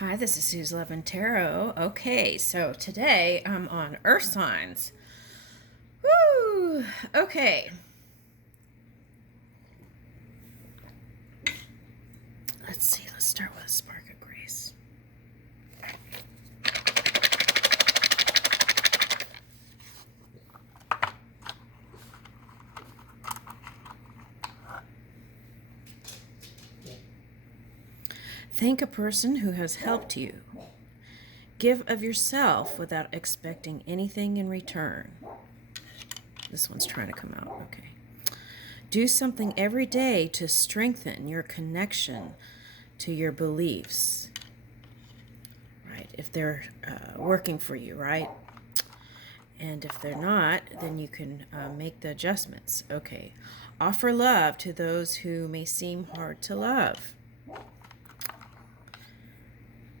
Hi, this is Sue's Love and Tarot. Okay, so today I'm on Earth Signs. Woo! Okay. Let's see, let's start with a spark of grace. Thank a person who has helped you. Give of yourself without expecting anything in return. This one's trying to come out. Okay. Do something every day to strengthen your connection to your beliefs. Right? If they're working for you, right? And if they're not, then you can make the adjustments. Okay. Offer love to those who may seem hard to love.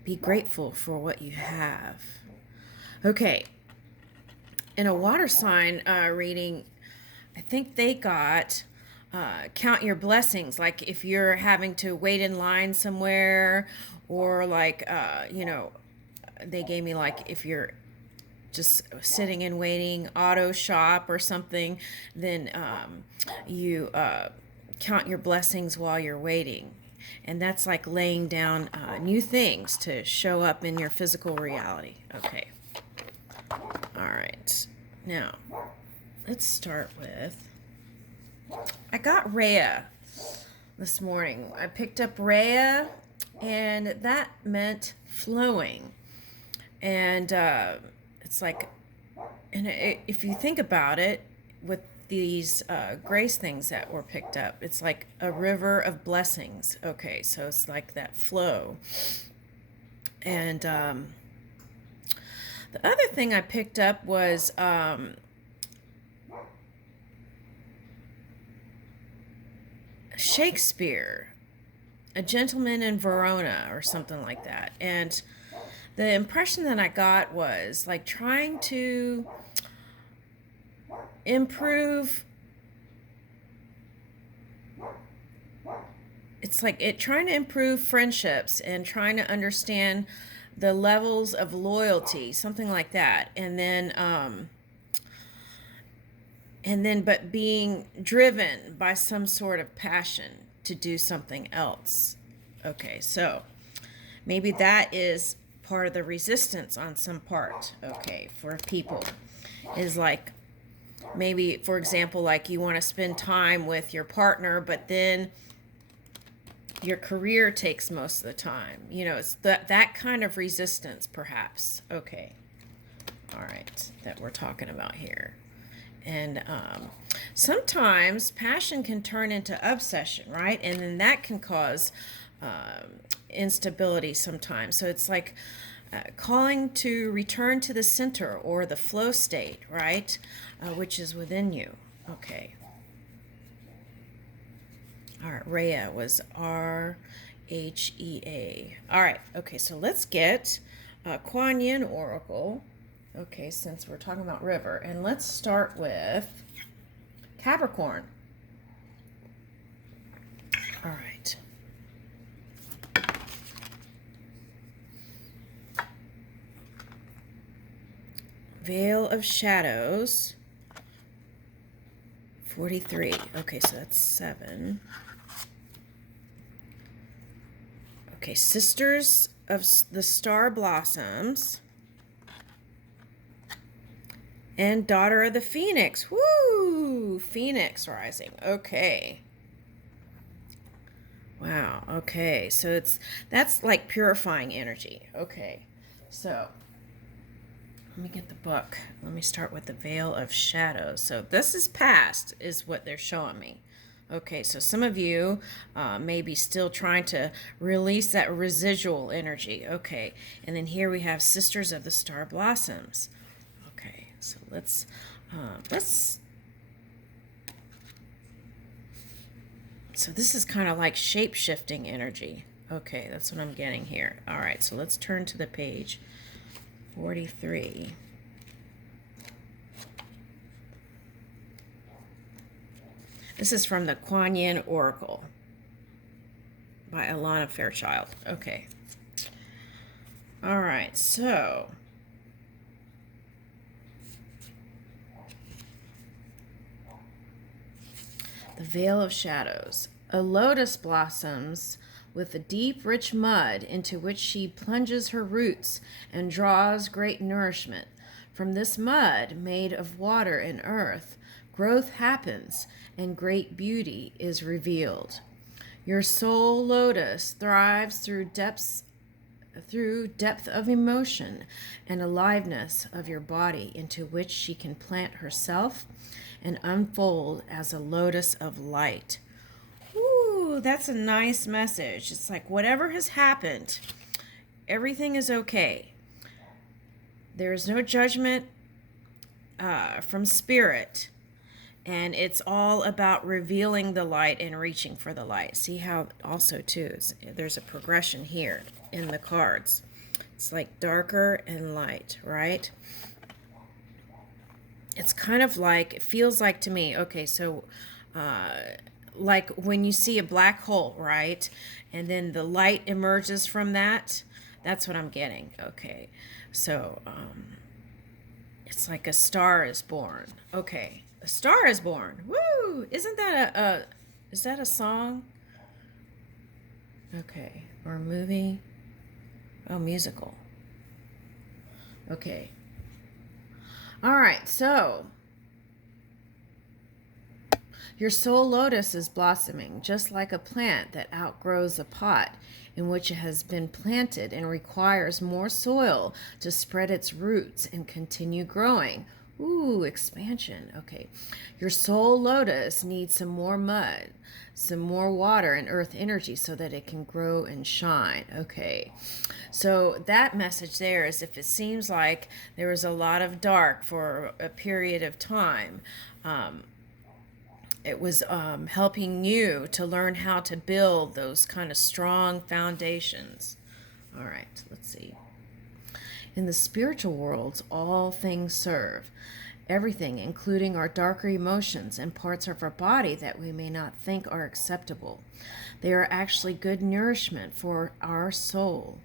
Be grateful for what you have. Okay. In a water sign reading, I think they got count your blessings. Like if you're having to wait in line somewhere, or like, they gave me like if you're just sitting and waiting, auto shop or something, then you count your blessings while you're waiting. And that's like laying down new things to show up in your physical reality. Okay. All right. Now, let's start with, I got Rhea this morning. I picked up Rhea, and that meant flowing. And it's like, and if you think about it, with these grace things that were picked up, it's like a river of blessings. Okay, so it's like that flow. And the other thing I picked up was Shakespeare, A Gentleman in Verona, or something like that. And the impression that I got was like trying to improve. It's like trying to improve friendships and trying to understand the levels of loyalty, something like that. And then but being driven by some sort of passion to do something else. Okay, so maybe that is part of the resistance on some part, okay, for people, is like maybe, for example, like you want to spend time with your partner, but then your career takes most of the time. It's that kind of resistance, perhaps. Okay. All right, that we're talking about here. And sometimes passion can turn into obsession, right? And then that can cause instability sometimes. So it's like calling to return to the center or the flow state, right? Which is within you. Okay. All right, Rhea was RHEA. All right, okay, so let's get Kuan Yin Oracle. Okay, since we're talking about river. And let's start with Capricorn. All right. Veil of Shadows. 43. Okay, so that's 7. Okay, Sisters of the Star Blossoms. And Daughter of the Phoenix. Woo! Phoenix rising. Okay. Wow. Okay. So that's like purifying energy. Okay. So let me get the book. Let me start with the Veil of Shadows. So this is past, is what they're showing me. Okay, so some of you may be still trying to release that residual energy. Okay, and then here we have Sisters of the Star Blossoms. Okay, so let's so this is kind of like shape-shifting energy. Okay, that's what I'm getting here. All right, so let's turn to the page 43. This is from the Kuan Yin Oracle by Alana Fairchild. Okay. All right, so the Veil of Shadows. A lotus blossoms with a deep, rich mud into which she plunges her roots and draws great nourishment. From this mud, made of water and earth, growth happens and great beauty is revealed. Your soul lotus thrives through depth of emotion and aliveness of your body, into which she can plant herself and unfold as a lotus of light. Ooh, that's a nice message. It's like whatever has happened, everything is okay. There is no judgment from spirit. And it's all about revealing the light and reaching for the light. See how also too there's a progression here in the cards. It's like darker and light, right? It's kind of like, it feels like to me, okay, so like when you see a black hole, right? And then the light emerges from that. That's what I'm getting. Okay. So it's like a star is born. Okay. A Star is Born. Woo! Isn't that is that a song? Okay. Or a movie? Oh, musical. Okay. All right. So, your soul lotus is blossoming just like a plant that outgrows a pot in which it has been planted and requires more soil to spread its roots and continue growing. Ooh, expansion. Okay. Your soul lotus needs some more mud, some more water and earth energy so that it can grow and shine. Okay. So that message there is, if it seems like there was a lot of dark for a period of time, it was helping you to learn how to build those kind of strong foundations. All right, let's see. In the spiritual worlds, all things serve. Everything, including our darker emotions and parts of our body that we may not think are acceptable. They are actually good nourishment for our soul.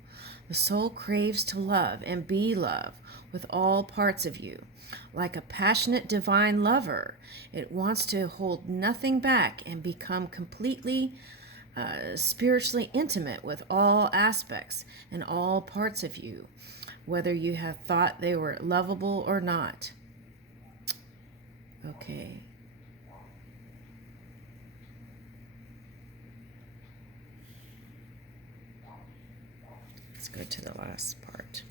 The soul craves to love and be loved with all parts of you. Like a passionate divine lover, it wants to hold nothing back and become completely spiritually intimate with all aspects and all parts of you, whether you have thought they were lovable or not. Okay. Let's go to the last part.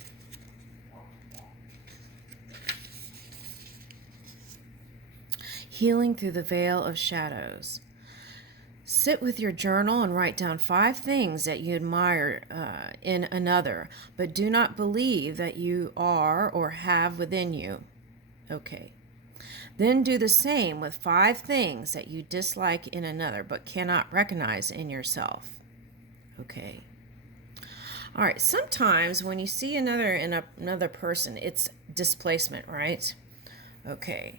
Healing through the veil of shadows. Sit with your journal and write down 5 things that you admire in another, but do not believe that you are or have within you. Okay. Then do the same with 5 things that you dislike in another, but cannot recognize in yourself. Okay. All right. Sometimes when you see another person, it's displacement, right? Okay.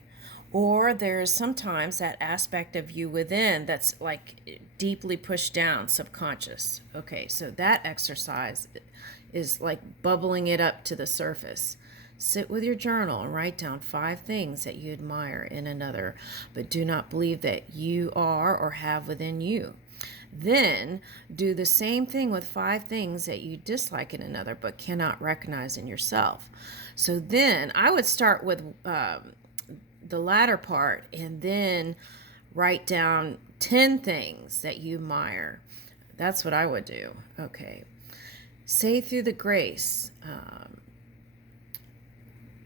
Or there's sometimes that aspect of you within that's like deeply pushed down, subconscious. Okay, so that exercise is like bubbling it up to the surface. Sit with your journal and write down 5 things that you admire in another, but do not believe that you are or have within you. Then do the same thing with 5 things that you dislike in another, but cannot recognize in yourself. So then I would start with the latter part and then write down 10 things that you admire. That's what I would do. Okay. Say through the grace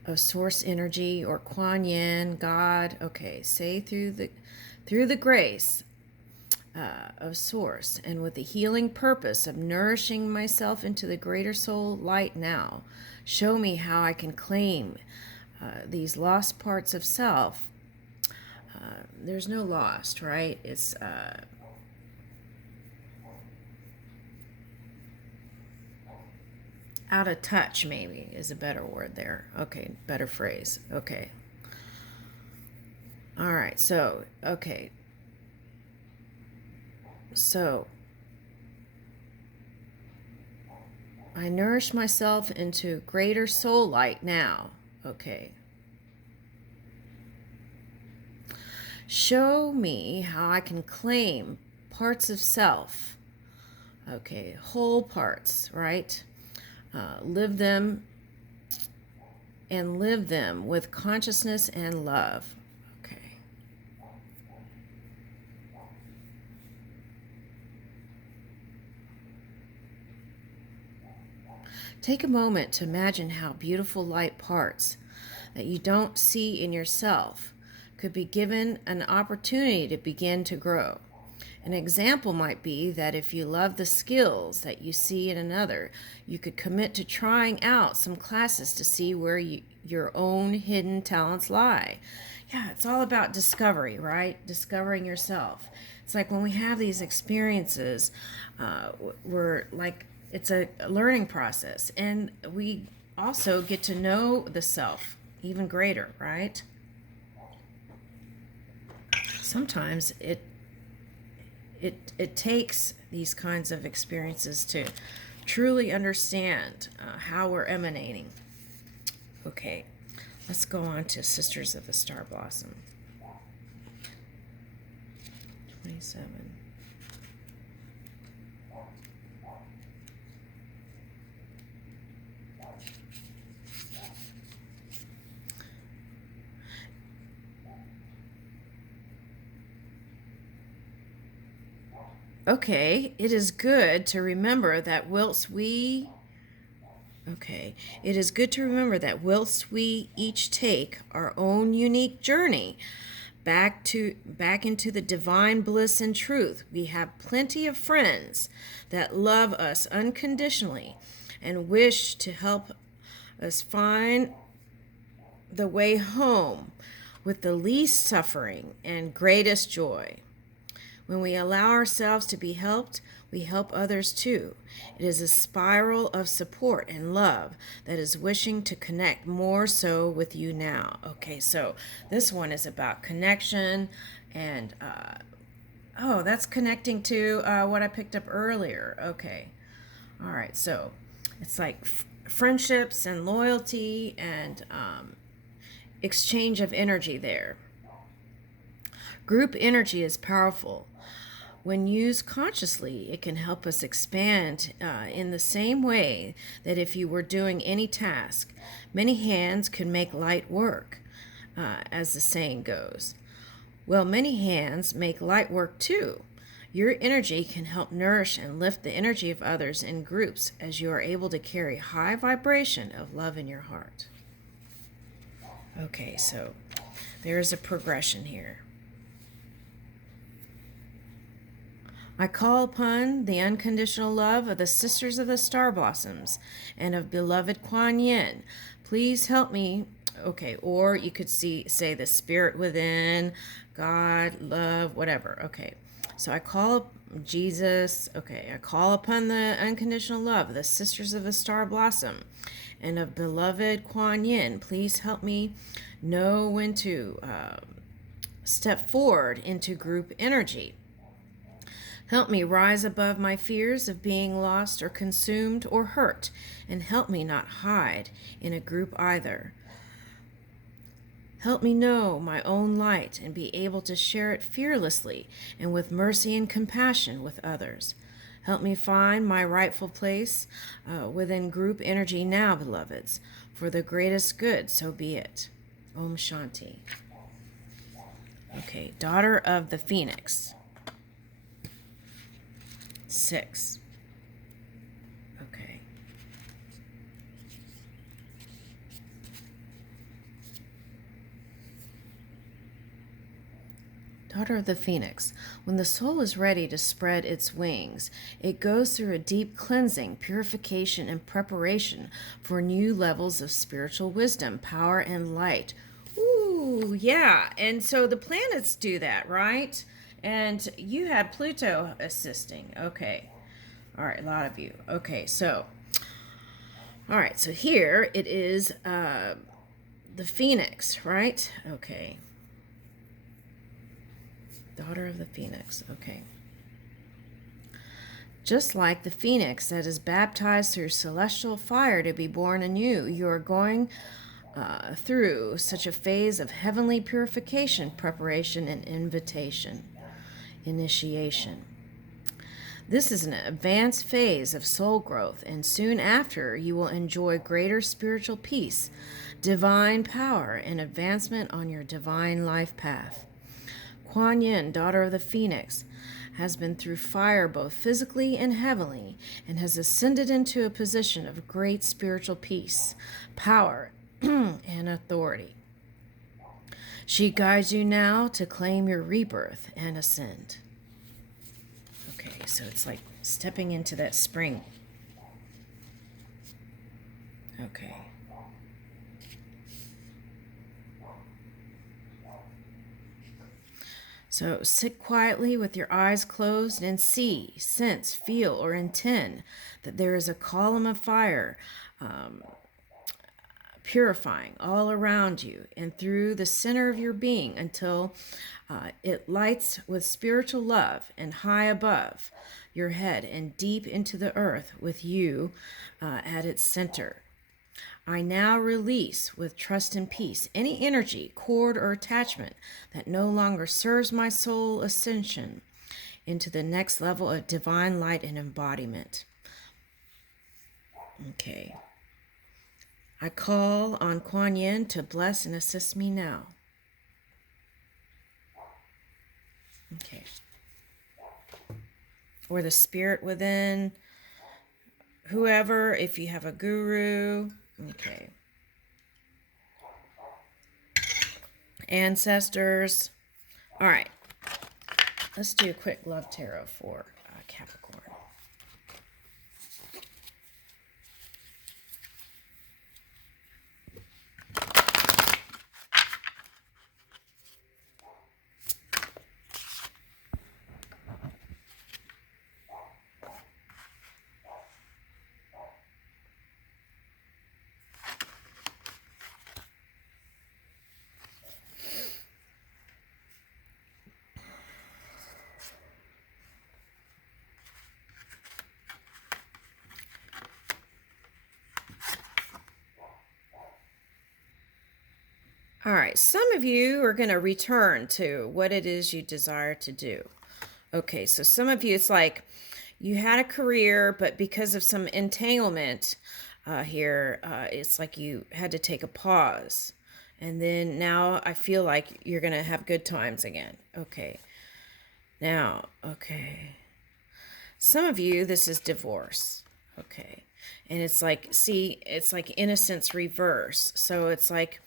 of source energy or Kuan Yin, God. Okay. Say through the grace of source and with the healing purpose of nourishing myself into the greater soul light now. Show me how I can claim these lost parts of self. There's no lost, right? It's out of touch, maybe is a better word there. Okay, better phrase. Okay. All right, so, okay. So, I nourish myself into greater soul light now. Okay. Show me how I can claim parts of self. Okay, whole parts, right? Live them and live them with consciousness and love. Okay. Take a moment to imagine how beautiful light parts that you don't see in yourself could be given an opportunity to begin to grow. An example might be that if you love the skills that you see in another, you could commit to trying out some classes to see where your own hidden talents lie. Yeah, it's all about discovery, right? Discovering yourself. It's like when we have these experiences, we're like, it's a learning process, and we also get to know the self even greater, right? Sometimes it takes these kinds of experiences to truly understand how we're emanating. Okay, let's go on to Sisters of the Star Blossom. 27. Okay, it is good to remember that whilst we each take our own unique journey back into the divine bliss and truth, we have plenty of friends that love us unconditionally and wish to help us find the way home with the least suffering and greatest joy. When we allow ourselves to be helped, we help others too. It is a spiral of support and love that is wishing to connect more so with you now. Okay, so this one is about connection, and that's connecting to what I picked up earlier. Okay, all right, so it's like friendships and loyalty and exchange of energy there. Group energy is powerful. When used consciously, it can help us expand in the same way that if you were doing any task. Many hands can make light work, as the saying goes. Well, many hands make light work too. Your energy can help nourish and lift the energy of others in groups as you are able to carry high vibration of love in your heart. Okay, so there's a progression here. I call upon the unconditional love of the Sisters of the Star Blossoms and of beloved Kuan Yin. Please help me. Okay, or you could say the Spirit within, God, love, whatever. Okay, so I call Jesus. Okay, I call upon the unconditional love of the Sisters of the Star Blossom and of beloved Kuan Yin. Please help me know when to step forward into group energy. Help me rise above my fears of being lost or consumed or hurt, and help me not hide in a group either. Help me know my own light and be able to share it fearlessly and with mercy and compassion with others. Help me find my rightful place within group energy now, beloveds, for the greatest good, so be it. Om Shanti. Okay, Daughter of the Phoenix. 6. Okay. Daughter of the Phoenix. When the soul is ready to spread its wings, it goes through a deep cleansing, purification, and preparation for new levels of spiritual wisdom, power, and light. Ooh, yeah. And so the planets do that, right? And you had Pluto assisting. Okay. All right, a lot of you. Okay, so. All right, so here it is the Phoenix, right? Okay. Daughter of the Phoenix. Okay. Just like the phoenix that is baptized through celestial fire to be born anew, you are going through such a phase of heavenly purification, preparation, and initiation. This is an advanced phase of soul growth, and soon after, you will enjoy greater spiritual peace, divine power, and advancement on your divine life path. Kuan Yin, daughter of the phoenix, has been through fire both physically and heavenly, and has ascended into a position of great spiritual peace, power, and authority. She guides you now to claim your rebirth and ascend. Okay, so it's like stepping into that spring. Okay. So sit quietly with your eyes closed and see, sense, feel, or intend that there is a column of fire purifying all around you and through the center of your being until it lights with spiritual love and high above your head and deep into the earth with you at its center. I now release with trust and peace any energy, cord, or attachment that no longer serves my soul ascension into the next level of divine light and embodiment. Okay. I call on Kuan Yin to bless and assist me now. Okay. Or the spirit within, whoever, if you have a guru. Okay. Ancestors. All right. Let's do a quick love tarot for Capricorn. All right, some of you are going to return to what it is you desire to do. Okay, so some of you, it's like you had a career, but because of some entanglement here, it's like you had to take a pause. And then now I feel like you're going to have good times again. Okay. Now, okay. Some of you, this is divorce. Okay. And it's like, see, it's like innocence reverse. So it's like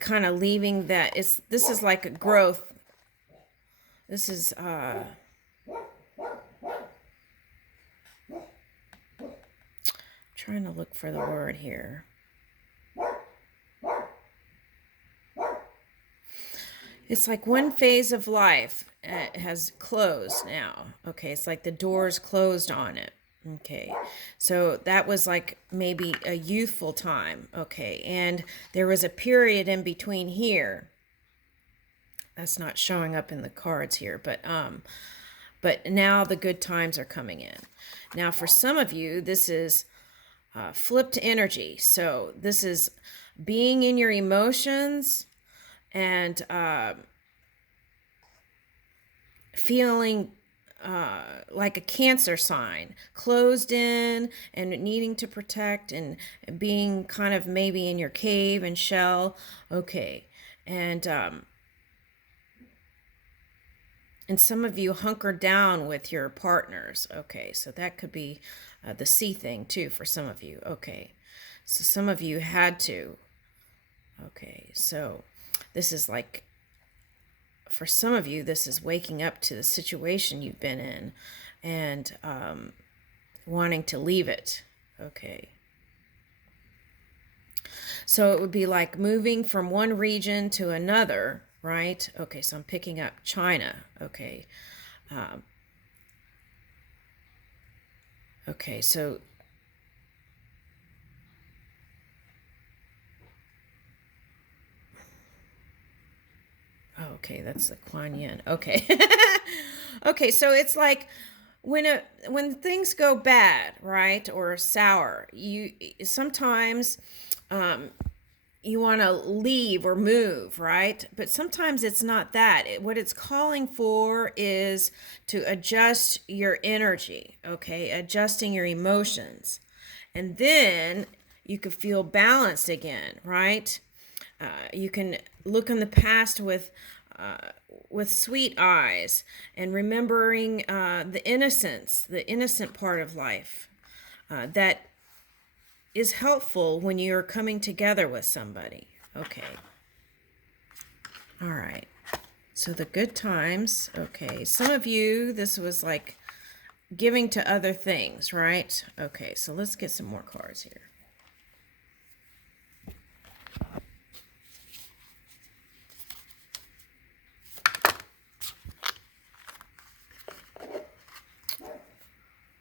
kind of leaving that. This is like a growth. This is trying to look for the word here. It's like one phase of life has closed now. Okay, it's like the door's closed on it. Okay, so that was like maybe a youthful time. Okay, and there was a period in between here. That's not showing up in the cards here, but now the good times are coming in. Now, for some of you, this is flipped energy. So this is being in your emotions and feeling like a Cancer sign, closed in and needing to protect and being kind of maybe in your cave and shell. Okay. And some of you hunker down with your partners. Okay. So that could be the C thing too for some of you. Okay. So some of you had to. Okay. So this is like, for some of you, this is waking up to the situation you've been in and wanting to leave it. Okay. So it would be like moving from one region to another, right? Okay, so I'm picking up China. Okay. Okay, so Okay, that's the Kuan Yin. Okay. Okay, so it's like when things go bad, right, or sour, you sometimes you want to leave or move, right? But sometimes it's not that. What it's calling for is to adjust your energy, okay? Adjusting your emotions. And then you could feel balanced again, right? You can look in the past with sweet eyes and remembering the innocence, the innocent part of life that is helpful when you're coming together with somebody. Okay. All right. So the good times. Okay. Some of you, this was like giving to other things, right? Okay. So let's get some more cards here.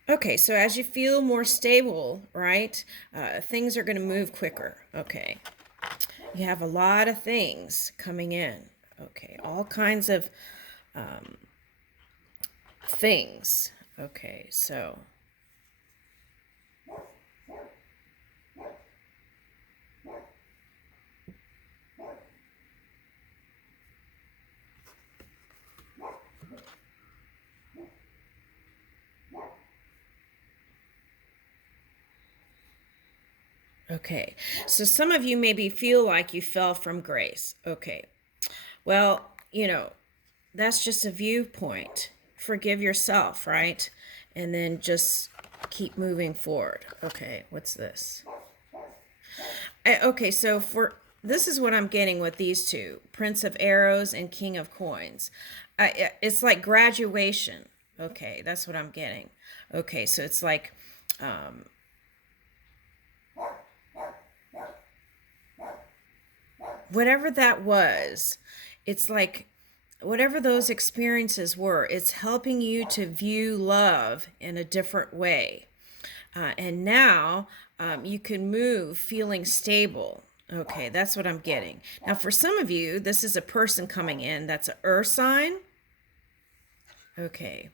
Okay, so as you feel more stable, right, things are going to move quicker. Okay, you have a lot of things coming in. Okay, all kinds of things. Okay, so. Okay, so some of you maybe feel like you fell from grace. Okay, well, that's just a viewpoint. Forgive yourself, right? And then just keep moving forward. Okay, what's this? Okay, so this is what I'm getting with these two, Prince of Arrows and King of Coins. It's like graduation. Okay, that's what I'm getting. Okay, so it's like whatever that was, it's like whatever those experiences were, it's helping you to view love in a different way. And now you can move feeling stable. Okay, that's what I'm getting. Now, for some of you, this is a person coming in that's an earth sign. Okay.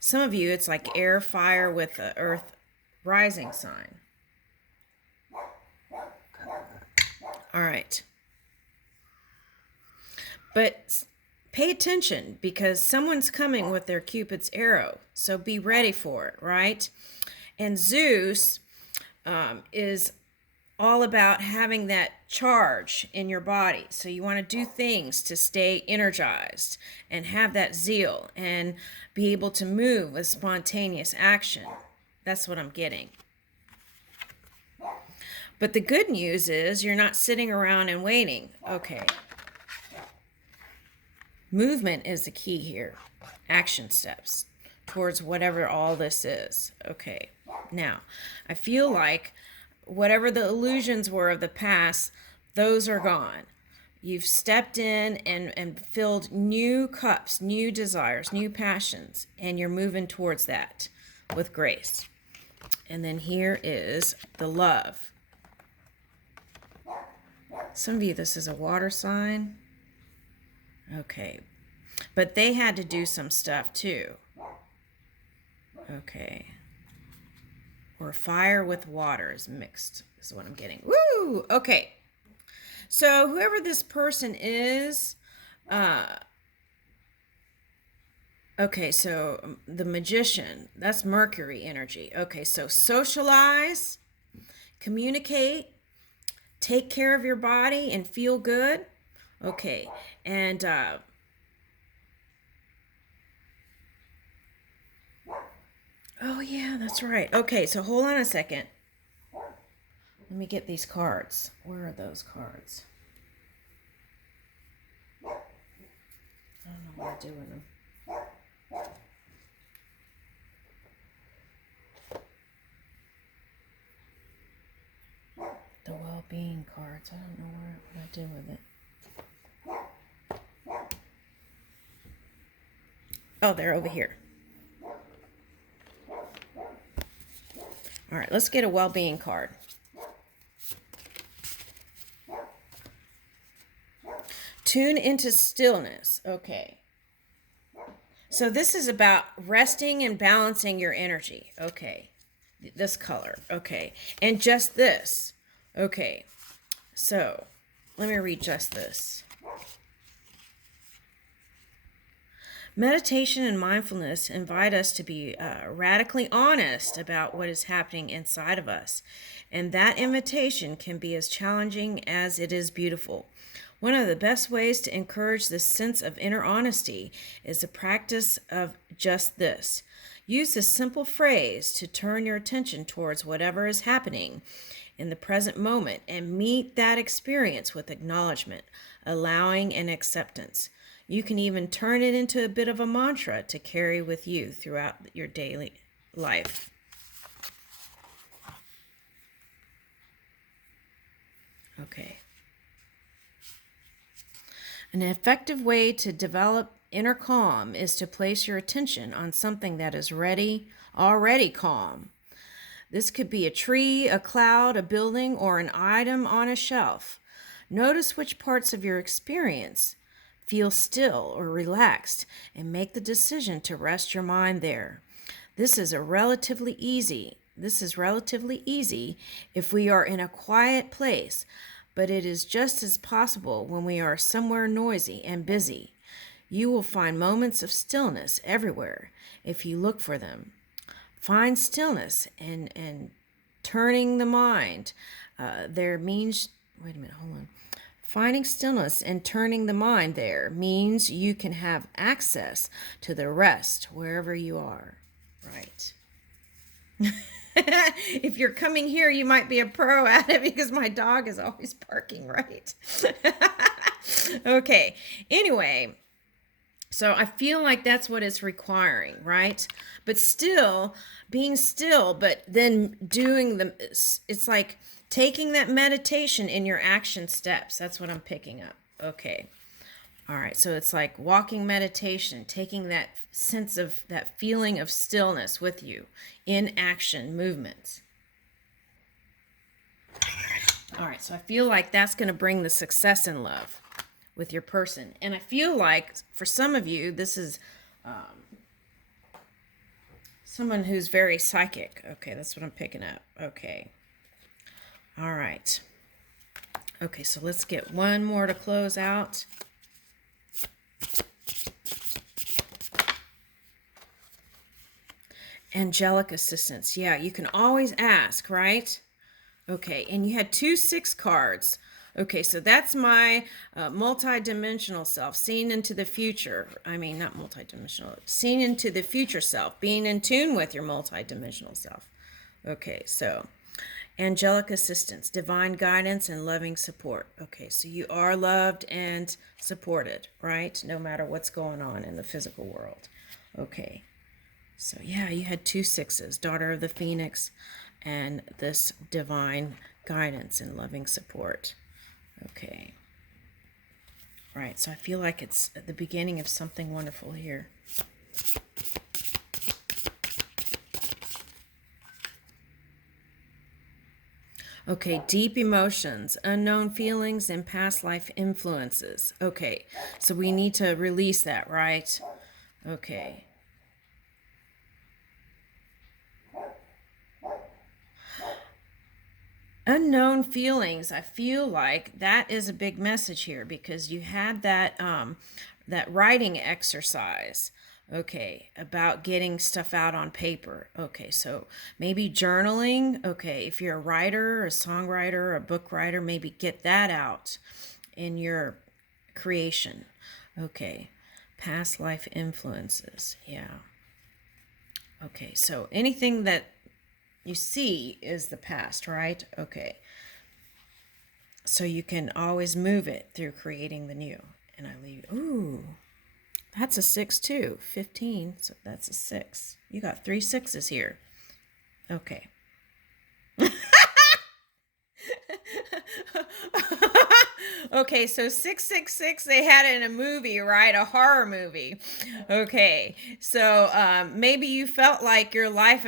Some of you, it's like air, fire with the earth rising sign. All right. But pay attention because someone's coming with their Cupid's arrow. So be ready for it, right? And Zeus is all about having that charge in your body. So you want to do things to stay energized and have that zeal and be able to move with spontaneous action. That's what I'm getting. But the good news is you're not sitting around and waiting. Okay. Movement is the key here. Action steps towards whatever all this is. Okay. Now, I feel like whatever the illusions were of the past, those are gone. You've stepped in and filled new cups, new desires, new passions, and you're moving towards that with grace. And then here is the love. Some of you, this is a water sign. Okay. But they had to do some stuff too. Okay. Or fire with water is mixed, is what I'm getting. Woo! Okay. So whoever this person is, okay, so the magician, that's Mercury energy. Okay, so socialize, communicate, take care of your body and feel good. Okay, and oh yeah, that's right. Okay, so hold on a second. Let me get these cards. Where are those cards? I don't know what to do with them. The well-being cards. I don't know what I did with it. Oh, they're over here. All right, let's get a well-being card. Tune into stillness. Okay. So this is about resting and balancing your energy. Okay. This color. Okay. And just this. Okay. So let me read just this. Meditation and mindfulness invite us to be radically honest about what is happening inside of us. And that invitation can be as challenging as it is beautiful. One of the best ways to encourage this sense of inner honesty is the practice of just this. Use this simple phrase to turn your attention towards whatever is happening in the present moment and meet that experience with acknowledgement, allowing, and acceptance. You can even turn it into a bit of a mantra to carry with you throughout your daily life. Okay. An effective way to develop inner calm is to place your attention on something that is already calm. This could be a tree, a cloud, a building, or an item on a shelf. Notice which parts of your experience feel still or relaxed and make the decision to rest your mind there. This is relatively easy if we are in a quiet place, but it is just as possible when we are somewhere noisy and busy. You will find moments of stillness everywhere if you look for them. Find stillness and turning the mind. Finding stillness and turning the mind there means you can have access to the rest wherever you are. Right. If you're coming here, you might be a pro at it because my dog is always barking, right? Okay. Anyway, so I feel like that's what it's requiring, right? But still, being still, but then it's like taking that meditation in your action steps. That's what I'm picking up. Okay. All right. So it's like walking meditation, taking that sense of that feeling of stillness with you in action movements. All right. So I feel like that's going to bring the success in love with your person. And I feel like for some of you, this is someone who's very psychic. Okay. That's what I'm picking up. Okay. All right. Okay, so let's get one more to close out. Angelic Assistance. Yeah, you can always ask, right? Okay, and you had 2 6 cards. Okay, so that's my multidimensional self, seeing into the future. I mean, not multidimensional, seeing into the future self, being in tune with your multidimensional self. Okay, so Angelic Assistance, divine guidance and loving support. Okay, so you are loved and supported, right? No matter what's going on in the physical world. Okay, so yeah, you had 2 6s, Daughter of the Phoenix, and this divine guidance and loving support. Okay. Right, so I feel like it's at the beginning of something wonderful here. Okay, deep emotions, unknown feelings, and past life influences. Okay, so we need to release that, right? Okay. Unknown feelings, I feel like that is a big message here because you had that that writing exercise. Okay, about getting stuff out on paper. Okay, so maybe journaling. Okay, if you're a writer, a songwriter, a book writer, maybe get that out in your creation. Okay, past life influences. Yeah. Okay, so anything that you see is the past, right? Okay. So you can always move it through creating the new. And I leave, ooh. That's a 6 too. 15. So that's a 6. You got 3 6s here. Okay. Okay, so 666 they had it in a movie, right? A horror movie. Okay. So maybe you felt like your life